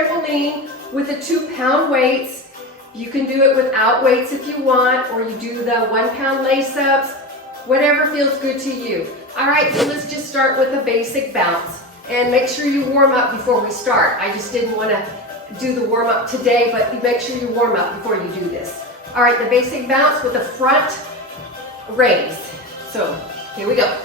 trampoline with the 2-pound weights. You can do it without weights if you want, or you do the 1-pound lace-ups, whatever feels good to you. All right, so let's just start with a basic bounce. And make sure you warm up before we start. I just didn't want to do the warm up today, but make sure you warm up before you do this. All right, the basic bounce with the front raise. So here we go.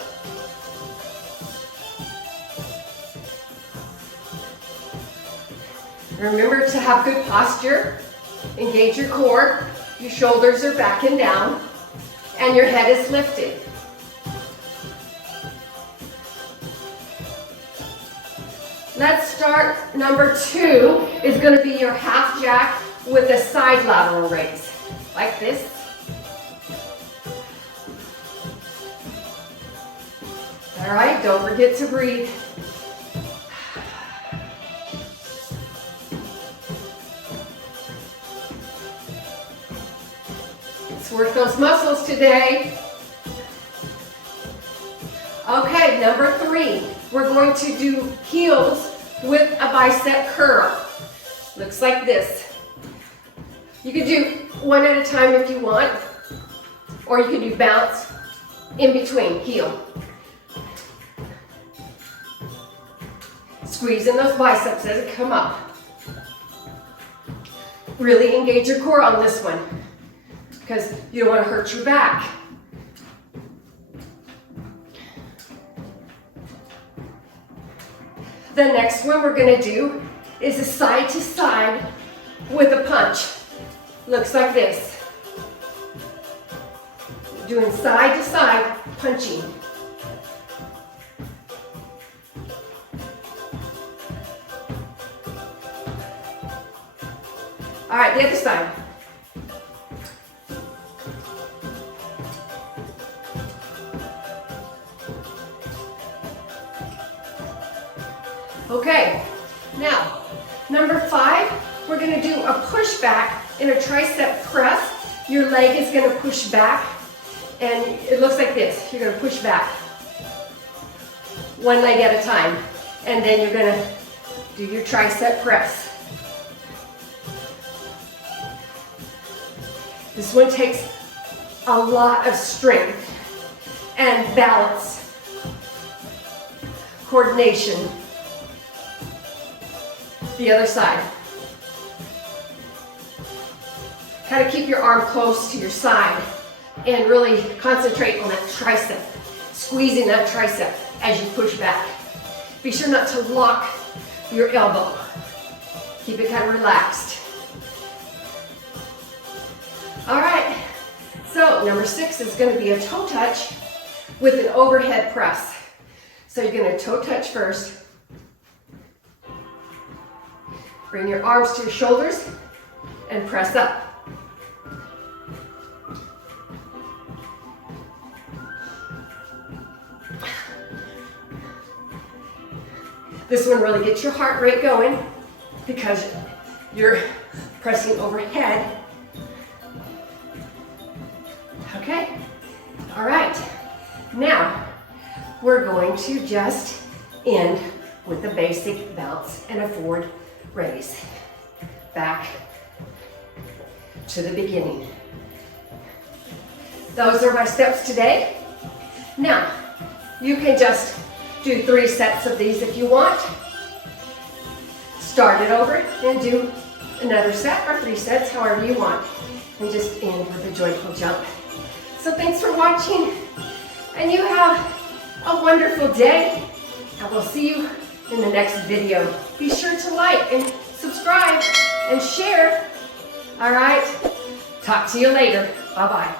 Remember to have good posture. Engage your core. Your shoulders are back and down, and your head is lifted. Let's start. Number 2 is going to be your half jack with a side lateral raise, like this. All right, don't forget to breathe. Let's work those muscles today. Okay, number 3. We're going to do heels with a bicep curl. Looks like this. You can do one at a time if you want, or you can do bounce in between, heel. Squeeze in those biceps as it come up. Really engage your core on this one, because you don't want to hurt your back. The next one we're going to do is a side to side with a punch. Looks like this. Doing side to side punching. All right, the other side. Okay, now, number 5, we're going to do a push back in a tricep press. Your leg is going to push back, and it looks like this. You're going to push back, one leg at a time, and then you're going to do your tricep press. This one takes a lot of strength and balance, coordination. The other side. Kind of keep your arm close to your side and really concentrate on that tricep, squeezing that tricep as you push back. Be sure not to lock your elbow. Keep it kind of relaxed. All right, so number 6 is going to be a toe touch with an overhead press. So you're going to toe touch first. Bring your arms to your shoulders and press up. This one really gets your heart rate going because you're pressing overhead. Okay, all right. Now, we're going to just end with a basic bounce and a forward raise. Back to the beginning. Those are my steps today. Now, you can just do 3 sets of these if you want. Start it over and do another set or 3 sets, however you want. And just end with a joyful jump. So thanks for watching, and you have a wonderful day. I will see you in the next video. Be sure to like and subscribe and share. All right, talk to you later. Bye-bye.